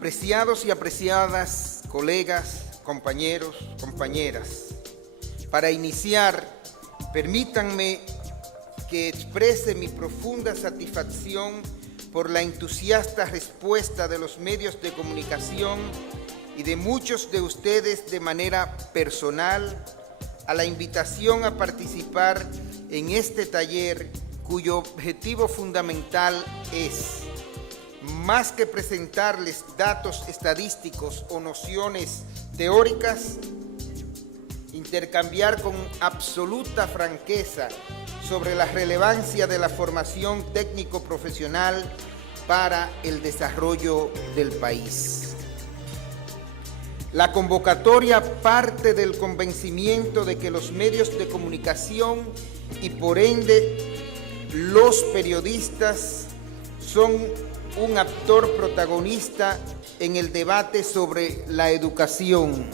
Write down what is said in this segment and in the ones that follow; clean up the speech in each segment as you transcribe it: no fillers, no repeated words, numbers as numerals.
Apreciados y apreciadas colegas, compañeros, compañeras, para iniciar, permítanme que exprese mi profunda satisfacción por la entusiasta respuesta de los medios de comunicación y de muchos de ustedes de manera personal a la invitación a participar en este taller, cuyo objetivo fundamental es, más que presentarles datos estadísticos o nociones teóricas, intercambiar con absoluta franqueza sobre la relevancia de la formación técnico-profesional para el desarrollo del país. La convocatoria parte del convencimiento de que los medios de comunicación y por ende los periodistas son un actor protagonista en el debate sobre la educación,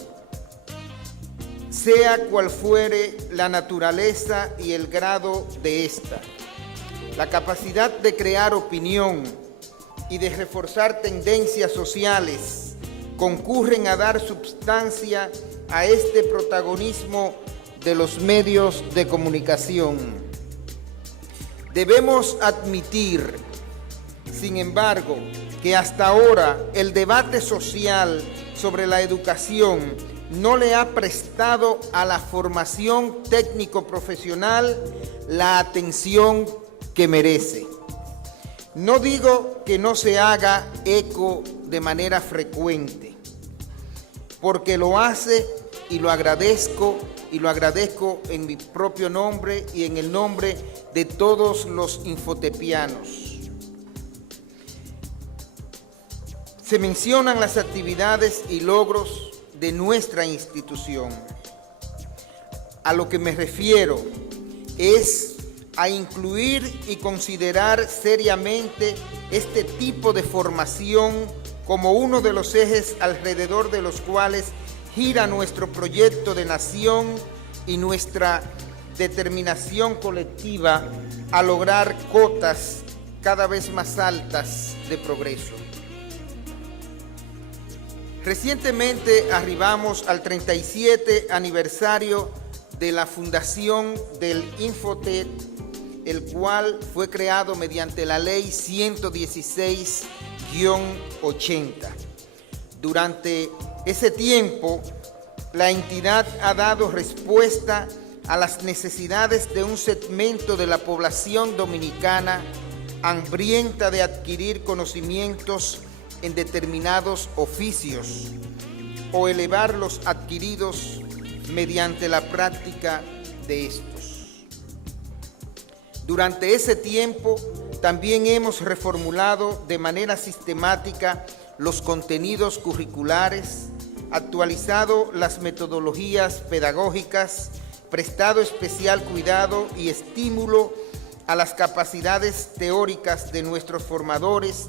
sea cual fuere la naturaleza y el grado de esta. La capacidad de crear opinión y de reforzar tendencias sociales concurren a dar substancia a este protagonismo de los medios de comunicación. Debemos admitir, sin embargo, que hasta ahora el debate social sobre la educación no le ha prestado a la formación técnico-profesional la atención que merece. No digo que no se haga eco de manera frecuente, porque lo hace y lo agradezco en mi propio nombre y en el nombre de todos los infotepianos. Se mencionan las actividades y logros de nuestra institución. A lo que me refiero es a incluir y considerar seriamente este tipo de formación como uno de los ejes alrededor de los cuales gira nuestro proyecto de nación y nuestra determinación colectiva a lograr cotas cada vez más altas de progreso. Recientemente arribamos al 37 aniversario de la fundación del Infotet, el cual fue creado mediante la Ley 116-80. Durante ese tiempo, la entidad ha dado respuesta a las necesidades de un segmento de la población dominicana hambrienta de adquirir conocimientos en determinados oficios o elevar los adquiridos mediante la práctica de estos. Durante ese tiempo también hemos reformulado de manera sistemática los contenidos curriculares, actualizado las metodologías pedagógicas, prestado especial cuidado y estímulo a las capacidades teóricas de nuestros formadores,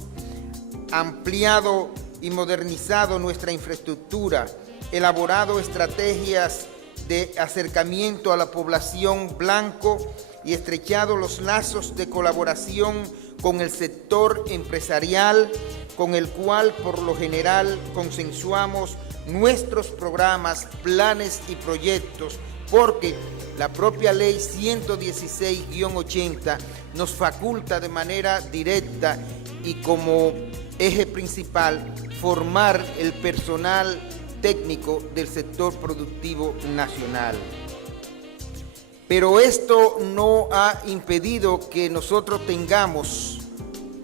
ampliado y modernizado nuestra infraestructura, elaborado estrategias de acercamiento a la población blanco y estrechado los lazos de colaboración con el sector empresarial, con el cual por lo general consensuamos nuestros programas, planes y proyectos, porque la propia Ley 116-80 nos faculta de manera directa y como eje principal formar el personal técnico del sector productivo nacional. Pero esto no ha impedido que nosotros tengamos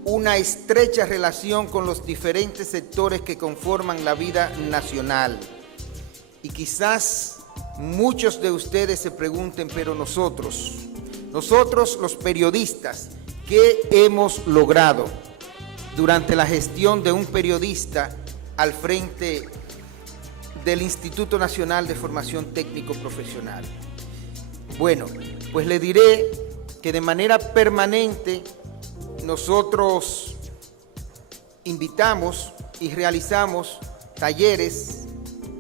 una estrecha relación con los diferentes sectores que conforman la vida nacional. Y quizás muchos de ustedes se pregunten, pero nosotros los periodistas, ¿qué hemos logrado durante la gestión de un periodista al frente del Instituto Nacional de Formación Técnico Profesional? Bueno, pues le diré que de manera permanente nosotros invitamos y realizamos talleres.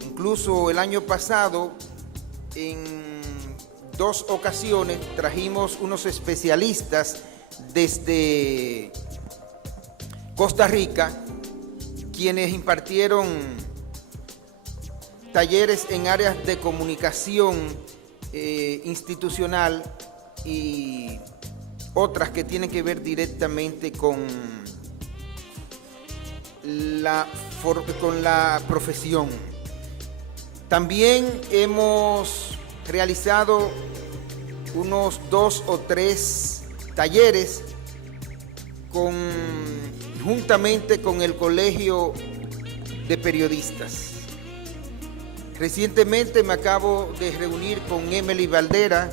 Incluso el año pasado, en 2 ocasiones, trajimos unos especialistas desde Costa Rica quienes impartieron talleres en áreas de comunicación institucional y otras que tienen que ver directamente con la profesión. También hemos realizado unos 2 o 3 talleres juntamente con el Colegio de Periodistas. Recientemente me acabo de reunir con Emily Valdera,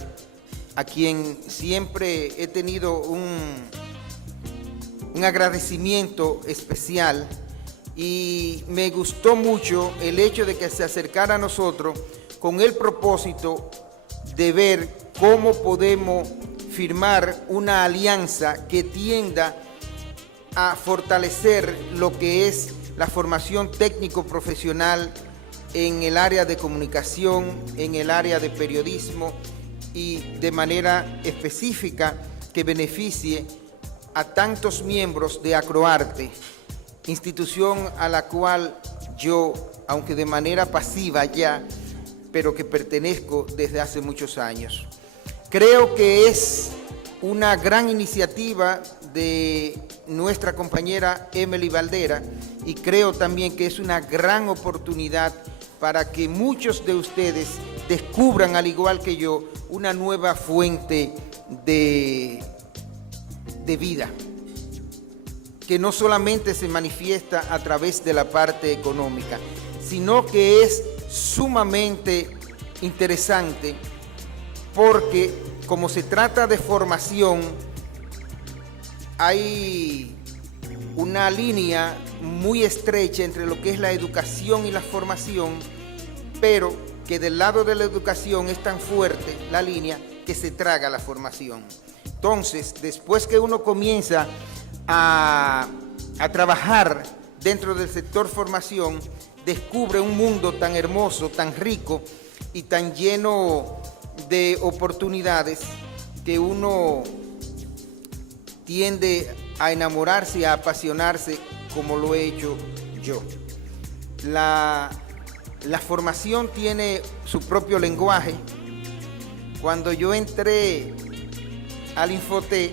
a quien siempre he tenido un agradecimiento especial, y me gustó mucho el hecho de que se acercara a nosotros con el propósito de ver cómo podemos firmar una alianza que tienda a fortalecer lo que es la formación técnico-profesional en el área de comunicación, en el área de periodismo, y de manera específica que beneficie a tantos miembros de Acroarte, institución a la cual yo, aunque de manera pasiva ya, pero que pertenezco desde hace muchos años. Creo que es una gran iniciativa de nuestra compañera Emily Valdera, y creo también que es una gran oportunidad para que muchos de ustedes descubran, al igual que yo, una nueva fuente de vida, que no solamente se manifiesta a través de la parte económica, sino que es sumamente interesante porque, como se trata de formación, hay una línea muy estrecha entre lo que es la educación y la formación, pero que del lado de la educación es tan fuerte la línea que se traga la formación. Entonces, después que uno comienza a trabajar dentro del sector formación, descubre un mundo tan hermoso, tan rico y tan lleno de oportunidades que uno tiende a enamorarse y a apasionarse, como lo he hecho yo. La formación tiene su propio lenguaje. Cuando yo entré al Infoté,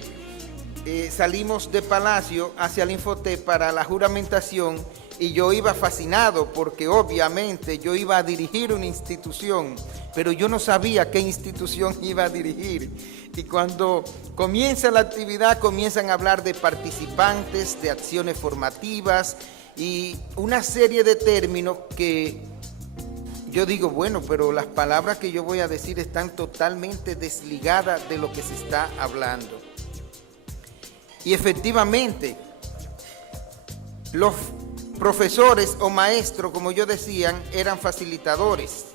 salimos de Palacio hacia el Infoté para la juramentación, y yo iba fascinado porque obviamente yo iba a dirigir una institución, pero yo no sabía qué institución iba a dirigir. Y cuando comienza la actividad, comienzan a hablar de participantes, de acciones formativas y una serie de términos que yo digo, bueno, pero las palabras que yo voy a decir están totalmente desligadas de lo que se está hablando. Y efectivamente, los profesores o maestros, como yo decían, eran facilitadores.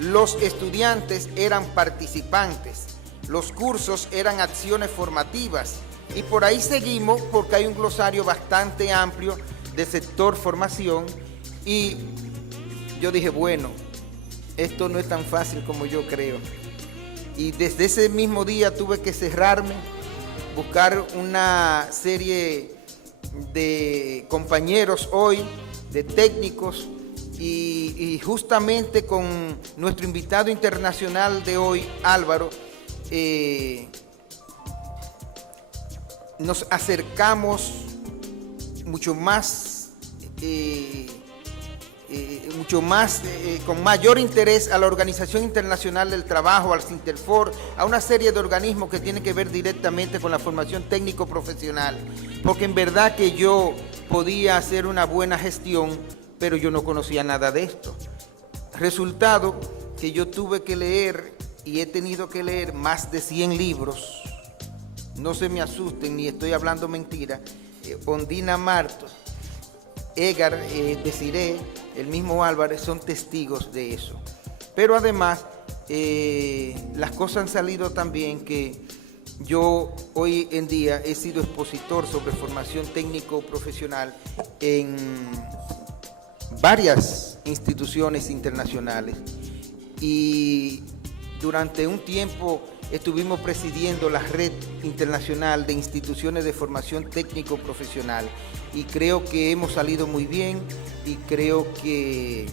Los estudiantes eran participantes. Los cursos eran acciones formativas. Y por ahí seguimos, porque hay un glosario bastante amplio del sector formación. Y yo dije, bueno, esto no es tan fácil como yo creo. Y desde ese mismo día tuve que cerrarme, buscar una serie de compañeros hoy, de técnicos, y justamente con nuestro invitado internacional de hoy, Álvaro, nos acercamos mucho más, con mayor interés a la Organización Internacional del Trabajo, al Sinterfor, a una serie de organismos que tienen que ver directamente con la formación técnico-profesional, porque en verdad que yo podía hacer una buena gestión, pero yo no conocía nada de esto. Resultado que yo tuve que leer, y he tenido que leer más de 100 libros, no se me asusten ni estoy hablando mentira, Ondina Marto, Edgar Desiré, el mismo Álvarez son testigos de eso. Pero además, las cosas han salido también que yo hoy en día he sido expositor sobre formación técnico-profesional en varias instituciones internacionales, y durante un tiempo estuvimos presidiendo la Red Internacional de Instituciones de Formación Técnico Profesional y creo que hemos salido muy bien y creo que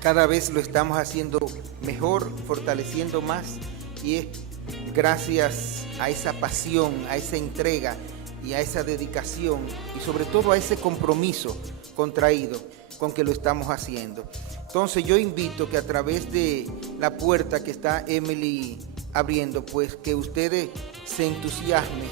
cada vez lo estamos haciendo mejor, fortaleciendo más, y es gracias a esa pasión, a esa entrega y a esa dedicación y sobre todo a ese compromiso contraído con que lo estamos haciendo. Entonces yo invito que a través de la puerta que está Emily abriendo, pues que ustedes se entusiasmen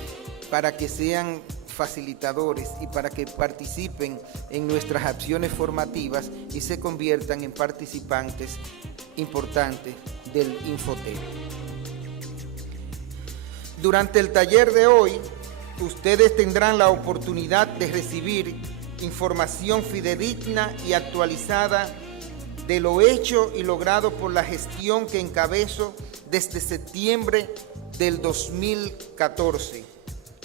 para que sean facilitadores y para que participen en nuestras acciones formativas y se conviertan en participantes importantes del Infotep. Durante el taller de hoy, ustedes tendrán la oportunidad de recibir información fidedigna y actualizada de lo hecho y logrado por la gestión que encabezo desde septiembre del 2014.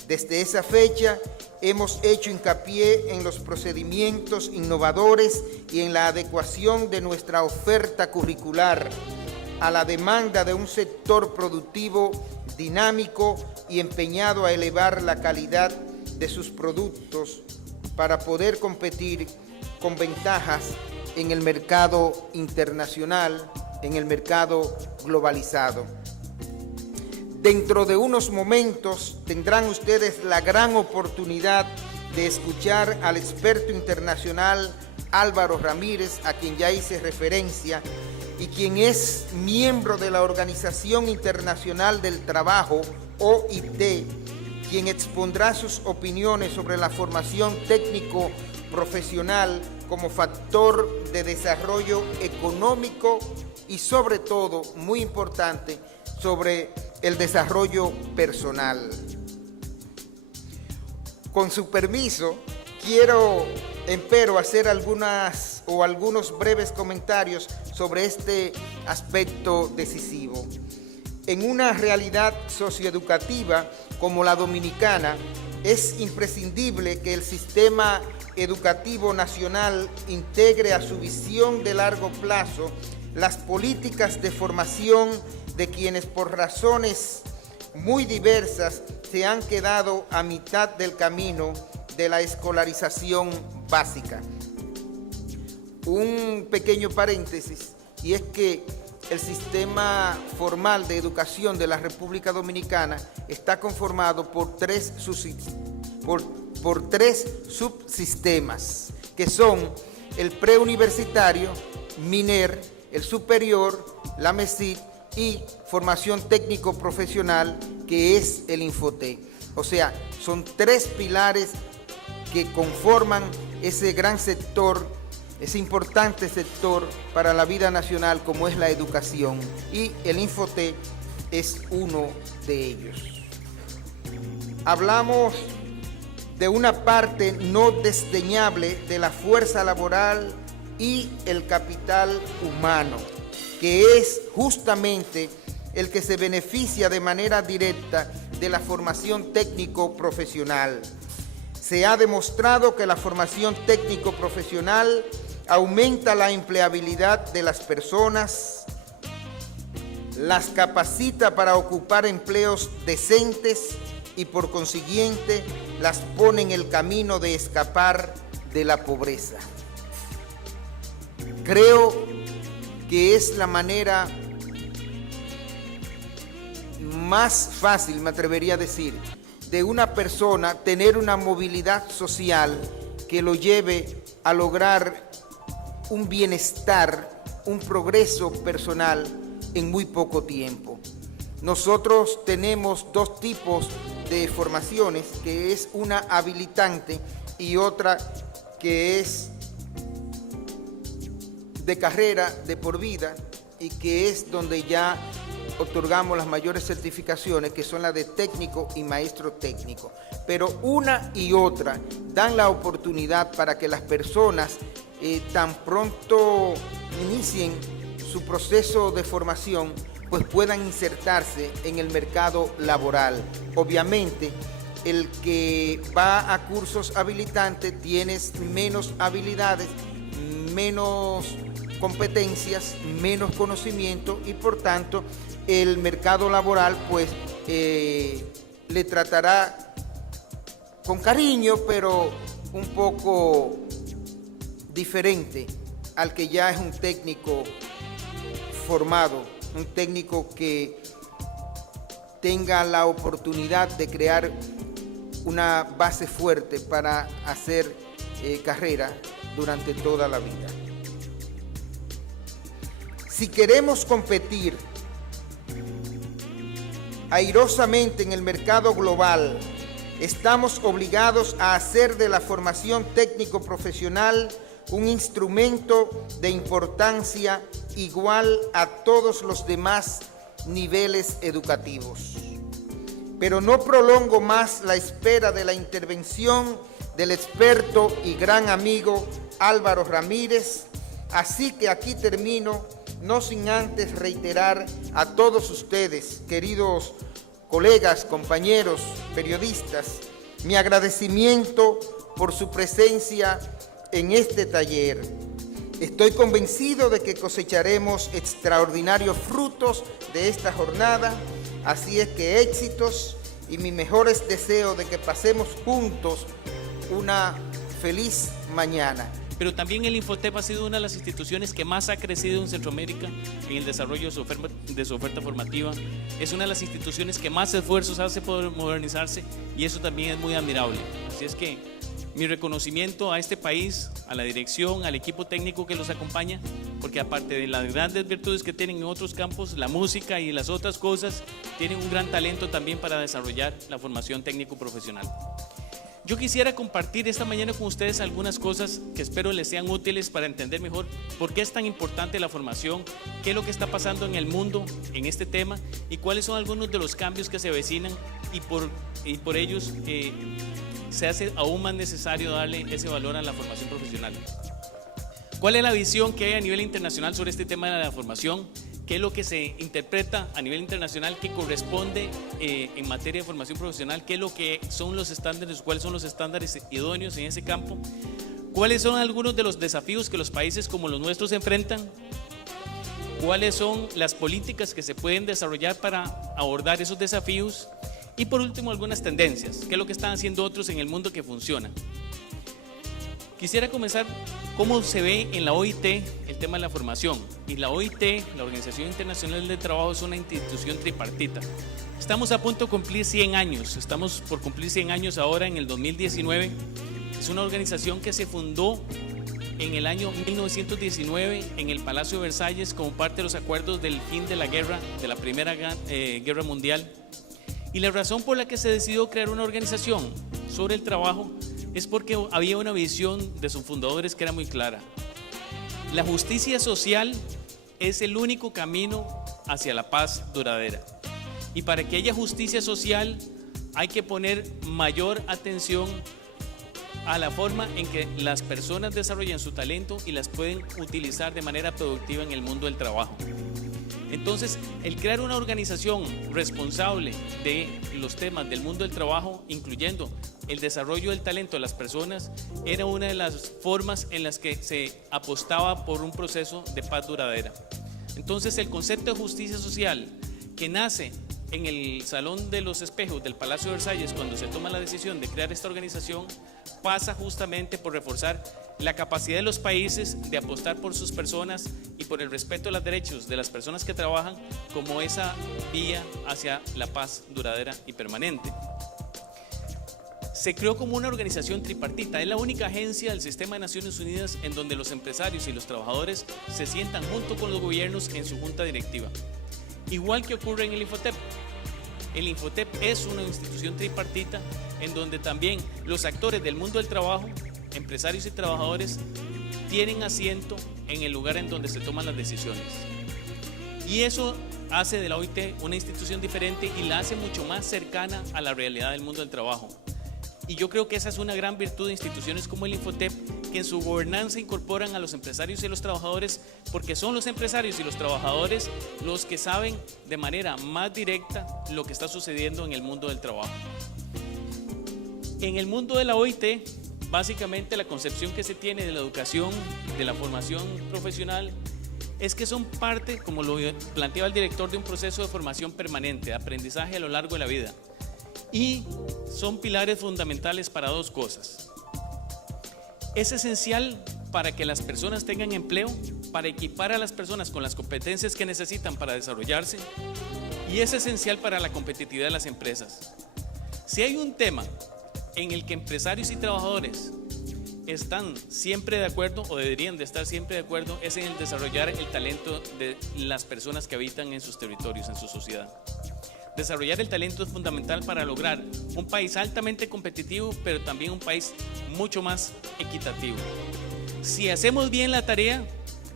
Desde esa fecha hemos hecho hincapié en los procedimientos innovadores y en la adecuación de nuestra oferta curricular a la demanda de un sector productivo dinámico y empeñado a elevar la calidad de sus productos para poder competir con ventajas en el mercado internacional, en el mercado globalizado. Dentro de unos momentos tendrán ustedes la gran oportunidad de escuchar al experto internacional Álvaro Ramírez, a quien ya hice referencia, y quien es miembro de la Organización Internacional del Trabajo, OIT, quien expondrá sus opiniones sobre la formación técnico profesional como factor de desarrollo económico y sobre todo, muy importante, sobre el desarrollo personal. Con su permiso, quiero empero hacer algunos breves comentarios sobre este aspecto decisivo. En una realidad socioeducativa como la dominicana, es imprescindible que el sistema educativo nacional integre a su visión de largo plazo las políticas de formación de quienes por razones muy diversas se han quedado a mitad del camino de la escolarización básica. Un pequeño paréntesis, y es que el sistema formal de educación de la República Dominicana está conformado por tres subsistemas, que son el preuniversitario, MINER, el superior, la MESID, y formación técnico-profesional, que es el Infotep. O sea, son tres pilares que conforman ese gran sector, ese importante sector para la vida nacional como es la educación, y el Infotep es uno de ellos. Hablamos de una parte no desdeñable de la fuerza laboral y el capital humano, que es justamente el que se beneficia de manera directa de la formación técnico-profesional. Se ha demostrado que la formación técnico-profesional aumenta la empleabilidad de las personas, las capacita para ocupar empleos decentes y por consiguiente las pone en el camino de escapar de la pobreza. Creo que es la manera más fácil, me atrevería a decir, de una persona tener una movilidad social que lo lleve a lograr un bienestar, un progreso personal en muy poco tiempo. Nosotros tenemos dos tipos de formaciones, que es una habilitante y otra que es de carrera de por vida, y que es donde ya otorgamos las mayores certificaciones, que son las de técnico y maestro técnico. Pero una y otra dan la oportunidad para que las personas tan pronto inicien su proceso de formación, pues puedan insertarse en el mercado laboral. Obviamente, el que va a cursos habilitantes tiene menos habilidades, menos competencias, menos conocimiento y por tanto el mercado laboral pues le tratará con cariño, pero un poco diferente al que ya es un técnico formado, un técnico que tenga la oportunidad de crear una base fuerte para hacer carrera durante toda la vida. Si queremos competir airosamente en el mercado global, estamos obligados a hacer de la formación técnico-profesional un instrumento de importancia igual a todos los demás niveles educativos. Pero no prolongo más la espera de la intervención del experto y gran amigo Álvaro Ramírez, así que aquí termino, no sin antes reiterar a todos ustedes, queridos colegas, compañeros, periodistas, mi agradecimiento por su presencia en este taller. Estoy convencido de que cosecharemos extraordinarios frutos de esta jornada, así es que éxitos y mis mejores deseos de que pasemos juntos una feliz mañana. Pero también el Infotep ha sido una de las instituciones que más ha crecido en Centroamérica en el desarrollo de su oferta formativa. Es una de las instituciones que más esfuerzos hace por modernizarse y eso también es muy admirable. Así es que mi reconocimiento a este país, a la dirección, al equipo técnico que los acompaña, porque aparte de las grandes virtudes que tienen en otros campos, la música y las otras cosas, tienen un gran talento también para desarrollar la formación técnico-profesional. Yo quisiera compartir esta mañana con ustedes algunas cosas que espero les sean útiles para entender mejor por qué es tan importante la formación, qué es lo que está pasando en el mundo en este tema y cuáles son algunos de los cambios que se avecinan y por ellos se hace aún más necesario darle ese valor a la formación profesional. ¿Cuál es la visión que hay a nivel internacional sobre este tema de la formación? ¿Qué es lo que se interpreta a nivel internacional que corresponde en materia de formación profesional? ¿Qué es lo que son los estándares? ¿Cuáles son los estándares idóneos en ese campo? ¿Cuáles son algunos de los desafíos que los países como los nuestros enfrentan? ¿Cuáles son las políticas que se pueden desarrollar para abordar esos desafíos? Y por último, algunas tendencias. ¿Qué es lo que están haciendo otros en el mundo que funciona? Quisiera comenzar cómo se ve en la OIT el tema de la formación. Y la OIT, la Organización Internacional del Trabajo, es una institución tripartita. Estamos a punto de cumplir 100 años, estamos por cumplir 100 años ahora en el 2019. Es una organización que se fundó en el año 1919 en el Palacio de Versalles como parte de los acuerdos del fin de la guerra, de la Primera Guerra Mundial. Y la razón por la que se decidió crear una organización sobre el trabajo es porque había una visión de sus fundadores que era muy clara. La justicia social es el único camino hacia la paz duradera. Y para que haya justicia social hay que poner mayor atención a la forma en que las personas desarrollan su talento y las pueden utilizar de manera productiva en el mundo del trabajo. Entonces, el crear una organización responsable de los temas del mundo del trabajo, incluyendo el desarrollo del talento de las personas, era una de las formas en las que se apostaba por un proceso de paz duradera. Entonces, el concepto de justicia social que nace en el Salón de los Espejos del Palacio de Versalles, cuando se toma la decisión de crear esta organización, pasa justamente por reforzar la capacidad de los países de apostar por sus personas y por el respeto a los derechos de las personas que trabajan como esa vía hacia la paz duradera y permanente. Se creó como una organización tripartita, es la única agencia del sistema de Naciones Unidas en donde los empresarios y los trabajadores se sientan junto con los gobiernos en su junta directiva. Igual que ocurre en el Infotep. El Infotep es una institución tripartita en donde también los actores del mundo del trabajo, empresarios y trabajadores, tienen asiento en el lugar en donde se toman las decisiones. Y eso hace de la OIT una institución diferente y la hace mucho más cercana a la realidad del mundo del trabajo. Y yo creo que esa es una gran virtud de instituciones como el Infotep, que en su gobernanza incorporan a los empresarios y los trabajadores, porque son los empresarios y los trabajadores los que saben de manera más directa lo que está sucediendo en el mundo del trabajo. En el mundo de la OIT básicamente la concepción que se tiene de la educación, de la formación profesional, es que son parte, como lo planteaba el director, de un proceso de formación permanente, de aprendizaje a lo largo de la vida. Y son pilares fundamentales para dos cosas. Es esencial para que las personas tengan empleo, para equipar a las personas con las competencias que necesitan para desarrollarse, y es esencial para la competitividad de las empresas. Si hay un tema en el que empresarios y trabajadores están siempre de acuerdo, o deberían de estar siempre de acuerdo, es en el desarrollar el talento de las personas que habitan en sus territorios, en su sociedad. Desarrollar el talento es fundamental para lograr un país altamente competitivo, pero también un país mucho más equitativo. Si hacemos bien la tarea,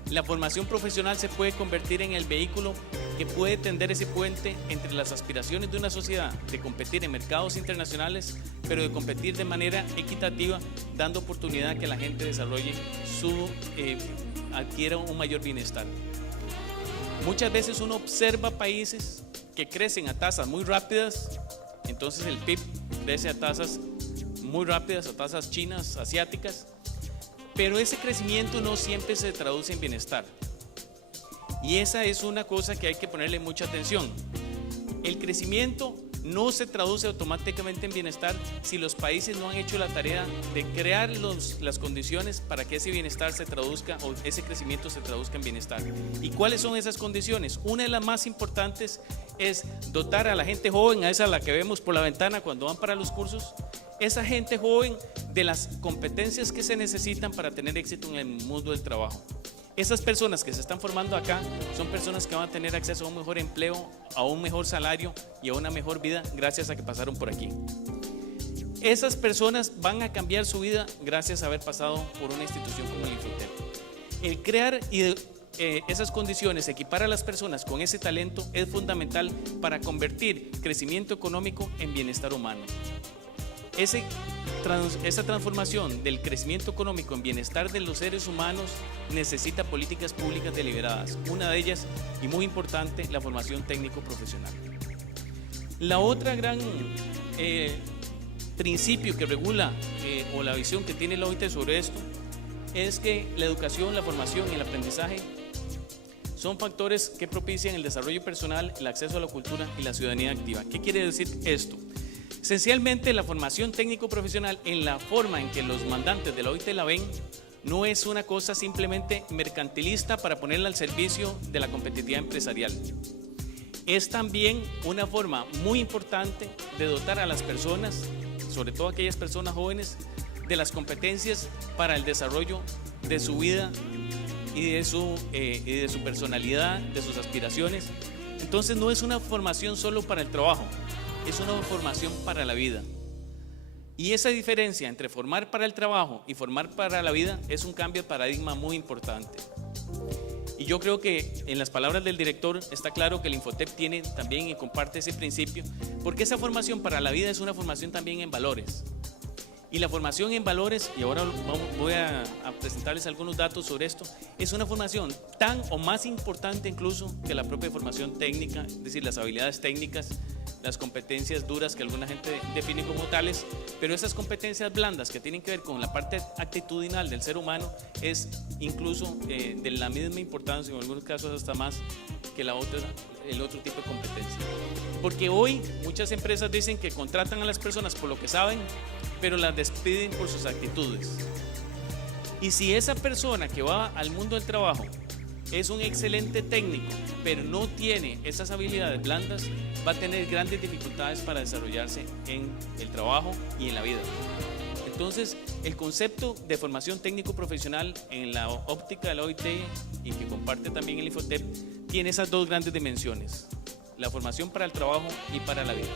la formación profesional se puede convertir en el vehículo que puede tender ese puente entre las aspiraciones de una sociedad de competir en mercados internacionales, pero de competir de manera equitativa, dando oportunidad a que la gente desarrolle adquiera un mayor bienestar. Muchas veces uno observa países que crecen a tasas muy rápidas, entonces el PIB crece a tasas muy rápidas, a tasas chinas, asiáticas, pero ese crecimiento no siempre se traduce en bienestar. Y esa es una cosa que hay que ponerle mucha atención. El crecimiento no se traduce automáticamente en bienestar si los países no han hecho la tarea de crear las condiciones para que ese bienestar se traduzca, o ese crecimiento se traduzca en bienestar. ¿Y cuáles son esas condiciones? Una de las más importantes es dotar a la gente joven, a esa a la que vemos por la ventana cuando van para los cursos, esa gente joven de las competencias que se necesitan para tener éxito en el mundo del trabajo. Esas personas que se están formando acá son personas que van a tener acceso a un mejor empleo, a un mejor salario y a una mejor vida gracias a que pasaron por aquí. Esas personas van a cambiar su vida gracias a haber pasado por una institución como el Infotep. El crear esas condiciones, equipar a las personas con ese talento es fundamental para convertir crecimiento económico en bienestar humano. Esa transformación del crecimiento económico en bienestar de los seres humanos necesita políticas públicas deliberadas. Una de ellas, y muy importante, la formación técnico-profesional. La otra gran principio que regula o la visión que tiene la OIT sobre esto es que la educación, la formación y el aprendizaje son factores que propician el desarrollo personal, el acceso a la cultura y la ciudadanía activa. ¿Qué quiere decir esto? Esencialmente, la formación técnico-profesional, en la forma en que los mandantes de la OIT la ven, no es una cosa simplemente mercantilista para ponerla al servicio de la competitividad empresarial. Es también una forma muy importante de dotar a las personas, sobre todo aquellas personas jóvenes, de las competencias para el desarrollo de su vida y de su personalidad, de sus aspiraciones. Entonces no es una formación solo para el trabajo, es una formación para la vida. Y esa diferencia entre formar para el trabajo y formar para la vida es un cambio de paradigma muy importante. Y yo creo que en las palabras del director está claro que el Infotep tiene también y comparte ese principio, porque esa formación para la vida es una formación también en valores. Y la formación en valores, y ahora voy a presentarles algunos datos sobre esto, es una formación tan o más importante incluso que la propia formación técnica, es decir, las habilidades técnicas, las competencias duras que alguna gente define como tales, pero esas competencias blandas que tienen que ver con la parte actitudinal del ser humano es incluso de la misma importancia, en algunos casos hasta más que el otro tipo de competencia. Porque hoy muchas empresas dicen que contratan a las personas por lo que saben, pero las despiden por sus actitudes. Y si esa persona que va al mundo del trabajo es un excelente técnico, pero no tiene esas habilidades blandas, va a tener grandes dificultades para desarrollarse en el trabajo y en la vida. Entonces, el concepto de formación técnico-profesional en la óptica de la OIT y que comparte también el Infotep tiene esas dos grandes dimensiones: la formación para el trabajo y para la vida.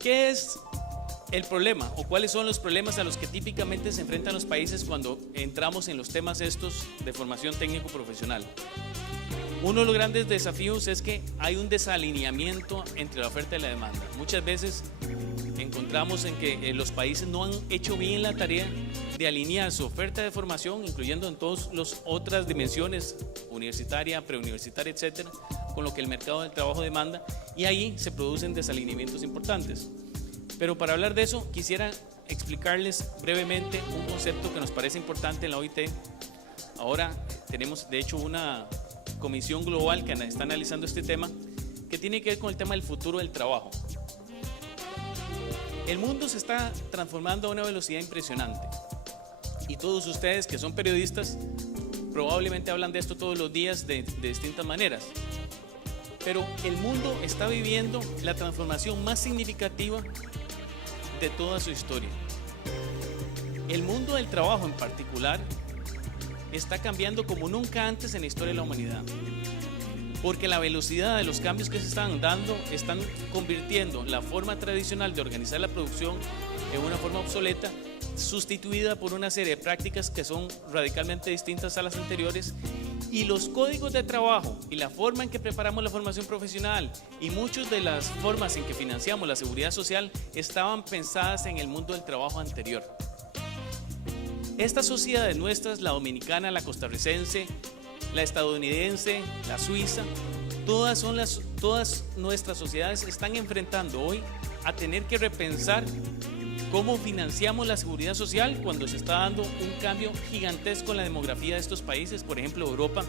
¿Qué es el problema o cuáles son los problemas a los que típicamente se enfrentan los países cuando entramos en los temas estos de formación técnico-profesional? Uno de los grandes desafíos es que hay un desalineamiento entre la oferta y la demanda. Muchas veces encontramos en que los países no han hecho bien la tarea de alinear su oferta de formación, incluyendo en todas las otras dimensiones, universitaria, preuniversitaria, etcétera, con lo que el mercado del trabajo demanda, y ahí se producen desalineamientos importantes. Pero para hablar de eso quisiera explicarles brevemente un concepto que nos parece importante en la OIT. Ahora tenemos de hecho una comisión global que está analizando este tema, que tiene que ver con el tema del futuro del trabajo. El mundo se está transformando a una velocidad impresionante y todos ustedes que son periodistas probablemente hablan de esto todos los días de distintas maneras. Pero el mundo está viviendo la transformación más significativa de toda su historia. El mundo del trabajo en particular está cambiando como nunca antes en la historia de la humanidad, porque la velocidad de los cambios que se están dando están convirtiendo la forma tradicional de organizar la producción en una forma obsoleta, sustituida por una serie de prácticas que son radicalmente distintas a las anteriores, y los códigos de trabajo y la forma en que preparamos la formación profesional y muchas de las formas en que financiamos la seguridad social estaban pensadas en el mundo del trabajo anterior. Estas sociedades nuestras, la dominicana, la costarricense, la estadounidense, la suiza, todas nuestras sociedades están enfrentando hoy a tener que repensar cómo financiamos la seguridad social cuando se está dando un cambio gigantesco en la demografía de estos países. Por ejemplo, Europa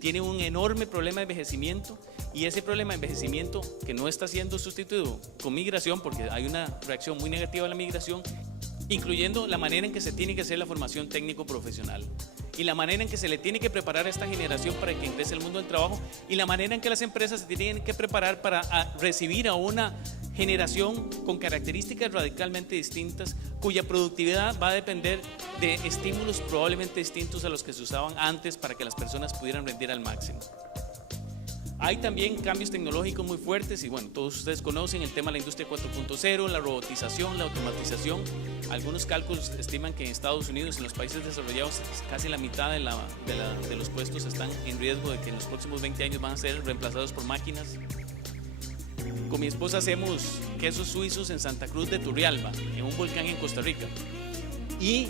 tiene un enorme problema de envejecimiento y ese problema de envejecimiento que no está siendo sustituido con migración, porque hay una reacción muy negativa a la migración, incluyendo la manera en que se tiene que hacer la formación técnico-profesional y la manera en que se le tiene que preparar a esta generación para que ingrese al mundo del trabajo y la manera en que las empresas se tienen que preparar para recibir a una generación con características radicalmente distintas, cuya productividad va a depender de estímulos probablemente distintos a los que se usaban antes para que las personas pudieran rendir al máximo. Hay también cambios tecnológicos muy fuertes y bueno, todos ustedes conocen el tema de la industria 4.0, la robotización, la automatización. Algunos cálculos estiman que en Estados Unidos, en los países desarrollados, casi la mitad de los puestos están en riesgo de que en los próximos 20 años van a ser reemplazados por máquinas. Con mi esposa hacemos quesos suizos en Santa Cruz de Turrialba, en un volcán en Costa Rica. Y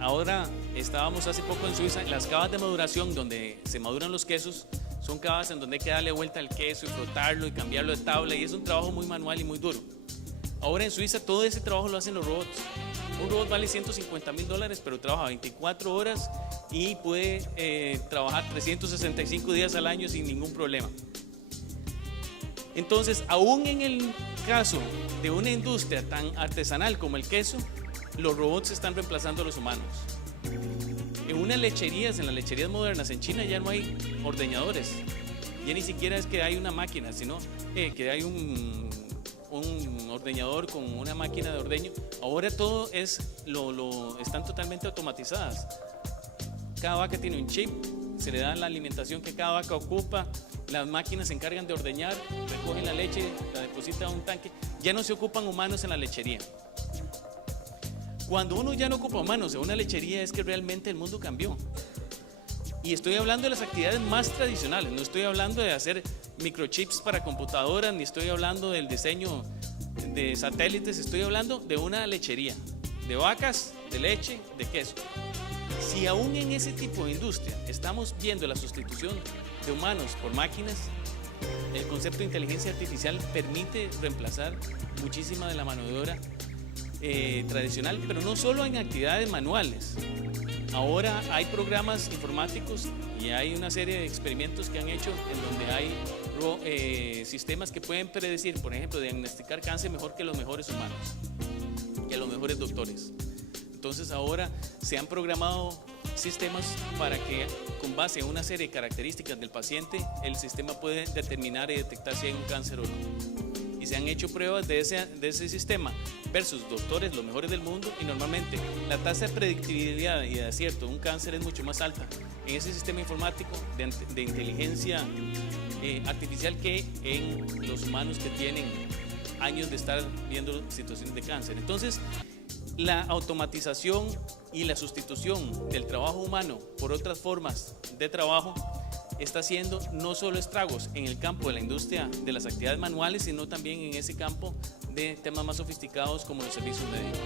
ahora estábamos hace poco en Suiza, en las cavas de maduración donde se maduran los quesos. Son cavas en donde hay que darle vuelta al queso y frotarlo y cambiarlo de tabla y es un trabajo muy manual y muy duro. Ahora en Suiza todo ese trabajo lo hacen los robots. Un robot vale $150,000, pero trabaja 24 horas y puede trabajar 365 días al año sin ningún problema. Entonces, aún en el caso de una industria tan artesanal como el queso, los robots están reemplazando a los humanos. En unas lecherías, en las lecherías modernas en China ya no hay ordeñadores. Ya ni siquiera es que hay una máquina, sino que hay un ordeñador con una máquina de ordeño. Ahora todo están totalmente automatizadas. Cada vaca tiene un chip, se le da la alimentación que cada vaca ocupa, las máquinas se encargan de ordeñar, recogen la leche, la depositan a un tanque. Ya no se ocupan humanos en la lechería. Cuando uno ya no ocupa humanos en una lechería es que realmente el mundo cambió. Y estoy hablando de las actividades más tradicionales, no estoy hablando de hacer microchips para computadoras, ni estoy hablando del diseño de satélites, estoy hablando de una lechería, de vacas, de leche, de queso. Si aún en ese tipo de industria estamos viendo la sustitución de humanos por máquinas, el concepto de inteligencia artificial permite reemplazar muchísima de la mano de obra tradicional, pero no solo en actividades manuales. Ahora hay programas informáticos y hay una serie de experimentos que han hecho en donde hay sistemas que pueden predecir, por ejemplo, diagnosticar cáncer mejor que los mejores humanos, que los mejores doctores. Entonces ahora se han programado sistemas para que con base en una serie de características del paciente el sistema puede determinar y detectar si hay un cáncer o no. Y se han hecho pruebas de ese sistema versus doctores, los mejores del mundo, y normalmente la tasa de predictibilidad y de acierto de un cáncer es mucho más alta en ese sistema informático de inteligencia artificial que en los humanos que tienen años de estar viendo situaciones de cáncer. Entonces, la automatización y la sustitución del trabajo humano por otras formas de trabajo está haciendo no solo estragos en el campo de la industria de las actividades manuales, sino también en ese campo de temas más sofisticados como los servicios médicos.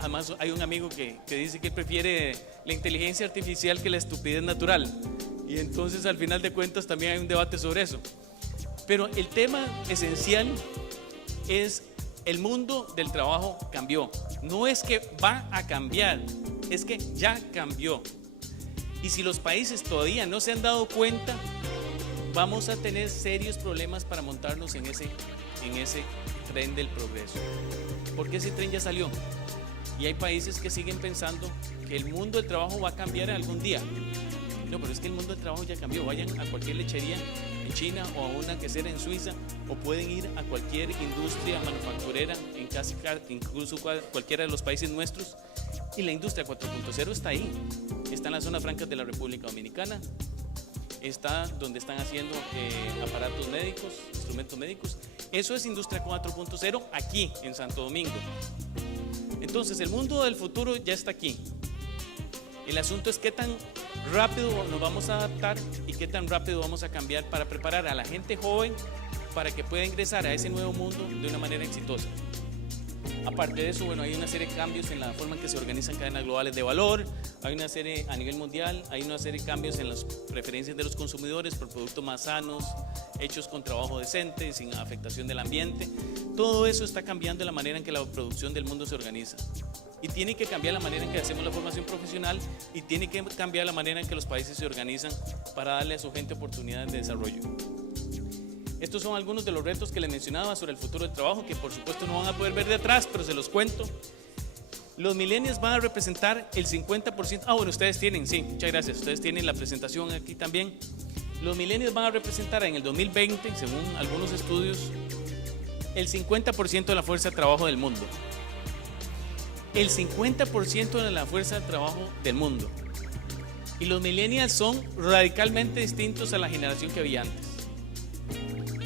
Además, hay un amigo que dice que prefiere la inteligencia artificial que la estupidez natural, y entonces al final de cuentas también hay un debate sobre eso. Pero el tema esencial es el mundo del trabajo cambió. No es que va a cambiar, es que ya cambió. Y si los países todavía no se han dado cuenta, vamos a tener serios problemas para montarnos en ese tren del progreso. Porque ese tren ya salió. Y hay países que siguen pensando que el mundo del trabajo va a cambiar algún día. No, pero es que el mundo del trabajo ya cambió. Vayan a cualquier lechería en China o a una quesera en Suiza, o pueden ir a cualquier industria manufacturera en casi incluso cualquiera de los países nuestros, y la industria 4.0 está ahí. Está en las zonas francas de la República Dominicana, está donde están haciendo aparatos médicos, instrumentos médicos. Eso es industria 4.0 aquí en Santo Domingo. Entonces el mundo del futuro ya está aquí. El asunto es qué tan rápido nos vamos a adaptar y qué tan rápido vamos a cambiar para preparar a la gente joven para que pueda ingresar a ese nuevo mundo de una manera exitosa. Aparte de eso, bueno, hay una serie de cambios en la forma en que se organizan cadenas globales de valor, hay una serie a nivel mundial, hay una serie de cambios en las preferencias de los consumidores por productos más sanos, hechos con trabajo decente, sin afectación del ambiente. Todo eso está cambiando la manera en que la producción del mundo se organiza. Y tiene que cambiar la manera en que hacemos la formación profesional, y tiene que cambiar la manera en que los países se organizan para darle a su gente oportunidades de desarrollo. Estos son algunos de los retos que les mencionaba sobre el futuro del trabajo, que por supuesto no van a poder ver de atrás, pero se los cuento. Los millennials van a representar el 50%. Bueno, ustedes tienen, sí, muchas gracias. Ustedes tienen la presentación aquí también. Los millennials van a representar en el 2020, según algunos estudios, el 50% de la fuerza de trabajo del mundo. El 50% de la fuerza de trabajo del mundo. Y los millennials son radicalmente distintos a la generación que había antes.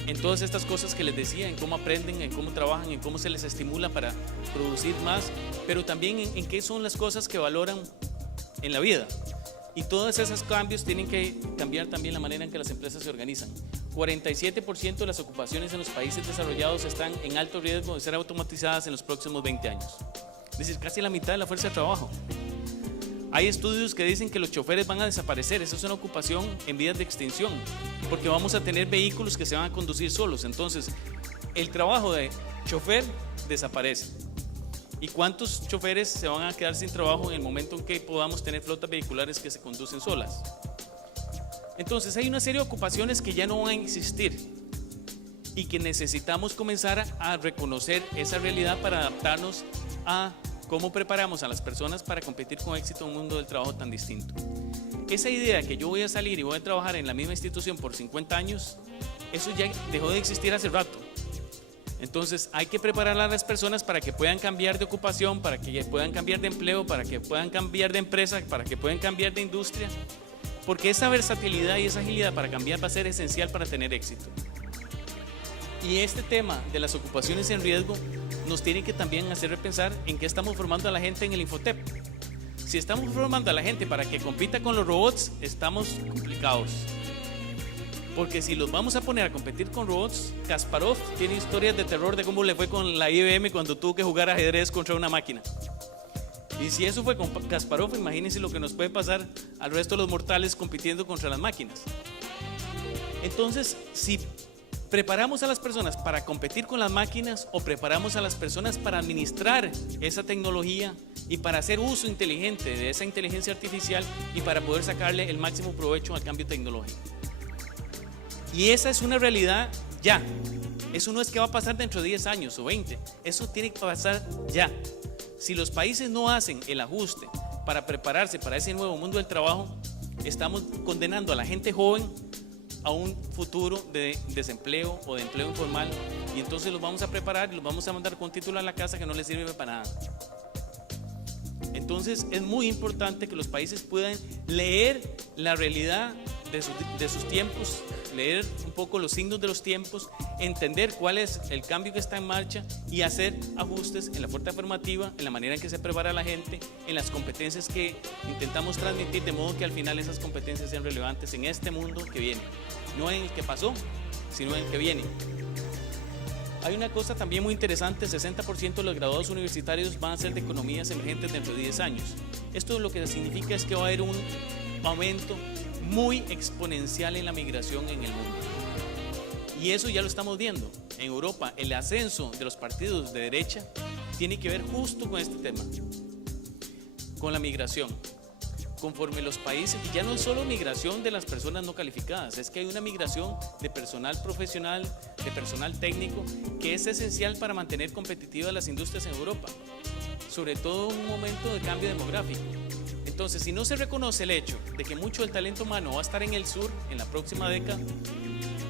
En todas estas cosas que les decía, en cómo aprenden, en cómo trabajan, en cómo se les estimula para producir más, pero también en qué son las cosas que valoran en la vida. Y todos esos cambios tienen que cambiar también la manera en que las empresas se organizan. 47% de las ocupaciones en los países desarrollados están en alto riesgo de ser automatizadas en los próximos 20 años. Es decir, casi la mitad de la fuerza de trabajo. Hay estudios que dicen que los choferes van a desaparecer. Esa es una ocupación en vías de extinción, porque vamos a tener vehículos que se van a conducir solos. Entonces, el trabajo de chofer desaparece. ¿Y cuántos choferes se van a quedar sin trabajo en el momento en que podamos tener flotas vehiculares que se conducen solas? Entonces, hay una serie de ocupaciones que ya no van a existir y que necesitamos comenzar a reconocer esa realidad para adaptarnos a cómo preparamos a las personas para competir con éxito en un mundo del trabajo tan distinto. Esa idea que yo voy a salir y voy a trabajar en la misma institución por 50 años, eso ya dejó de existir hace rato. Entonces hay que preparar a las personas para que puedan cambiar de ocupación, para que puedan cambiar de empleo, para que puedan cambiar de empresa, para que puedan cambiar de industria, porque esa versatilidad y esa agilidad para cambiar va a ser esencial para tener éxito. Y este tema de las ocupaciones en riesgo nos tiene que también hacer repensar en qué estamos formando a la gente en el Infotep. Si estamos formando a la gente para que compita con los robots, estamos complicados. Porque si los vamos a poner a competir con robots, Kasparov tiene historias de terror de cómo le fue con la IBM cuando tuvo que jugar ajedrez contra una máquina. Y si eso fue con Kasparov, imagínense lo que nos puede pasar al resto de los mortales compitiendo contra las máquinas. Entonces, si preparamos a las personas para competir con las máquinas, o preparamos a las personas para administrar esa tecnología y para hacer uso inteligente de esa inteligencia artificial y para poder sacarle el máximo provecho al cambio tecnológico. Y esa es una realidad ya. Eso no es que va a pasar dentro de 10 años o 20. Eso tiene que pasar ya. Si los países no hacen el ajuste para prepararse para ese nuevo mundo del trabajo, estamos condenando a la gente joven a un futuro de desempleo o de empleo informal, y entonces los vamos a preparar y los vamos a mandar con título a la casa que no les sirve para nada. Entonces es muy importante que los países puedan leer la realidad de sus tiempos, leer un poco los signos de los tiempos, entender cuál es el cambio que está en marcha y hacer ajustes en la oferta formativa, en la manera en que se prepara a la gente, en las competencias que intentamos transmitir, de modo que al final esas competencias sean relevantes en este mundo que viene, no en el que pasó, sino en el que viene. Hay una cosa también muy interesante: 60% de los graduados universitarios van a ser de economías emergentes dentro de 10 años. Esto lo que significa es que va a haber un aumento muy exponencial en la migración en el mundo. Y eso ya lo estamos viendo. En Europa, el ascenso de los partidos de derecha tiene que ver justo con este tema, con la migración. Conforme los países, y ya no es solo migración de las personas no calificadas, es que hay una migración de personal profesional, de personal técnico, que es esencial para mantener competitivas las industrias en Europa, sobre todo en un momento de cambio demográfico. Entonces, si no se reconoce el hecho de que mucho del talento humano va a estar en el sur en la próxima década,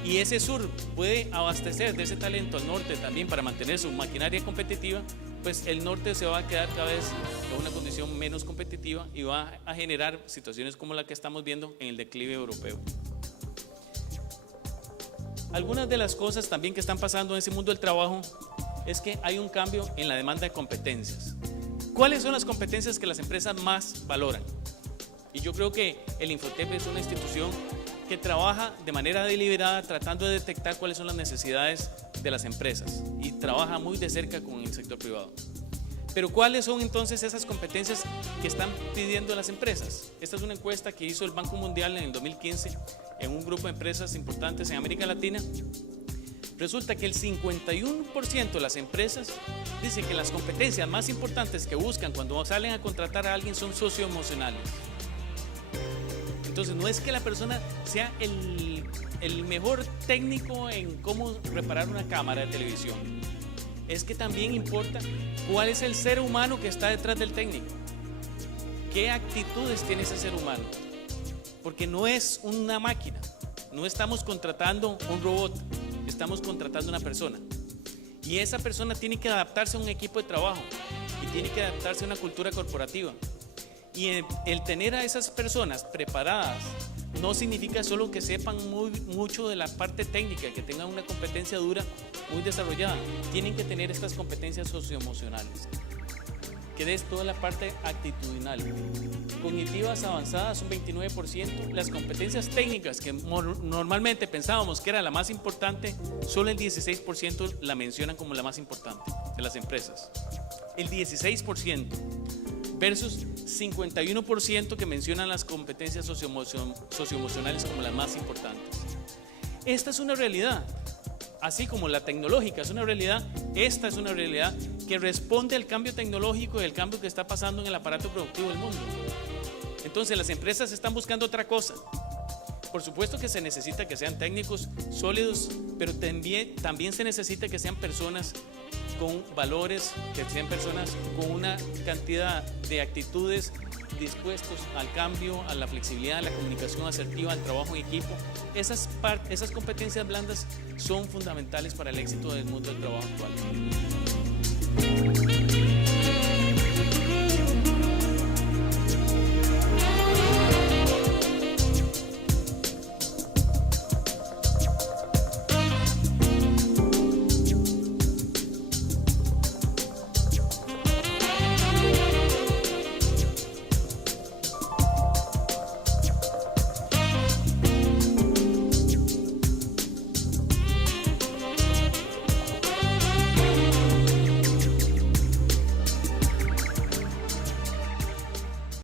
y ese sur puede abastecer de ese talento al norte también para mantener su maquinaria competitiva, pues el norte se va a quedar cada vez en una condición menos competitiva y va a generar situaciones como la que estamos viendo en el declive europeo. Algunas de las cosas también que están pasando en ese mundo del trabajo es que hay un cambio en la demanda de competencias. ¿Cuáles son las competencias que las empresas más valoran? Y yo creo que el Infotep es una institución que trabaja de manera deliberada tratando de detectar cuáles son las necesidades de las empresas y trabaja muy de cerca con el sector privado. Pero ¿cuáles son entonces esas competencias que están pidiendo las empresas? Esta es una encuesta que hizo el Banco Mundial en el 2015 en un grupo de empresas importantes en América Latina. Resulta que el 51% de las empresas dice que las competencias más importantes que buscan cuando salen a contratar a alguien son socioemocionales. Entonces no es que la persona sea el mejor técnico en cómo reparar una cámara de televisión, es que también importa cuál es el ser humano que está detrás del técnico, qué actitudes tiene ese ser humano, porque no es una máquina, no estamos contratando un robot, estamos contratando una persona, y esa persona tiene que adaptarse a un equipo de trabajo y tiene que adaptarse a una cultura corporativa. Y el tener a esas personas preparadas no significa solo que sepan mucho de la parte técnica, que tengan una competencia dura muy desarrollada. Tienen que tener estas competencias socioemocionales, que es toda la parte actitudinal. Cognitivas avanzadas, un 29%. Las competencias técnicas, que normalmente pensábamos que era la más importante, solo el 16% la mencionan como la más importante de las empresas. El 16%. Versus 51% que mencionan las competencias socioemocionales como las más importantes. Esta es una realidad, así como la tecnológica es una realidad, esta es una realidad que responde al cambio tecnológico y al cambio que está pasando en el aparato productivo del mundo. Entonces las empresas están buscando otra cosa. Por supuesto que se necesita que sean técnicos sólidos, pero también se necesita que sean personas con valores, que sean personas con una cantidad de actitudes dispuestos al cambio, a la flexibilidad, a la comunicación asertiva, al trabajo en equipo. Esas competencias blandas son fundamentales para el éxito del mundo del trabajo actual.